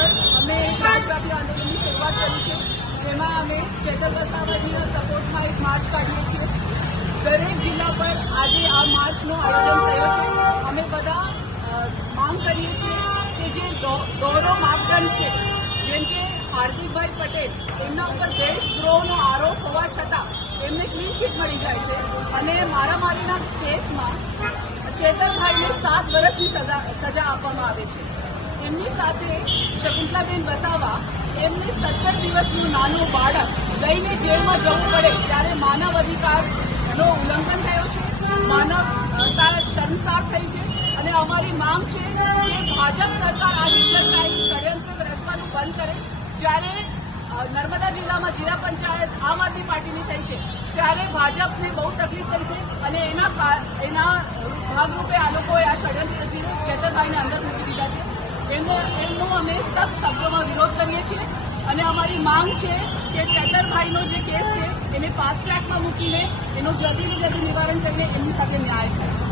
પર અમે રાજવ્યાપી આંદોલનની શરૂઆત કરી છે, જેમાં અમે ચેતર વસાવાજીના સપોર્ટમાં એક માર્ચ કાઢીએ છીએ. દરેક જિલ્લા પર આજે આ માર્ચનું આયોજન થયો છે. અમે બધા માંગ કરીએ છીએ કે જે ગૌરવ માપદંડ છે, જેમ કે હાર્દિકભાઈ પટેલ, એમના ઉપર દેશદ્રોહનો આરોપ હોવા છતાં એમને ક્લીન ચીટ મળી જાય છે અને મારામારીના કેસમાં ચેતરભાઈને 7 વર્ષની સજા આપવામાં આવે છે. એમની સાથે શકુંતલાબેન વસાવા, એમને 17 દિવસનું નાનું બાળક લઈને જેલમાં જવું પડે ત્યારે માનવ અધિકારનો ઉલ્લંઘન થયો છે, માનવતા શર્મસાર થઈ છે. અને અમારી માંગ છે કે ભાજપ સરકાર આ હિટલરશાહી ષડયંત્ર રચવાનું બંધ કરે. જ્યારે નર્મદા જિલ્લામાં જિલ્લા પંચાયત આમ આદમી પાર્ટીની થઈ છે, ત્યારે ભાજપને બહુ તકલીફ થઈ છે અને એના ભાગરૂપે આ લોકોએ આ ષડયંત્ર રચીને ચેતરભાઈને અંદર મૂકી દીધા છે. એમનો અમે સખ્ત શબ્દોમાં વિરોધ કરીએ છીએ અને અમારી માંગ છે કે ચેતરભાઈનો જે કેસ છે એને ફાસ્ટ ટ્રેકમાં મૂકીને એનું જલ્દીથી જલ્દી નિવારણ કરીને એમની સાથે ન્યાય થાય.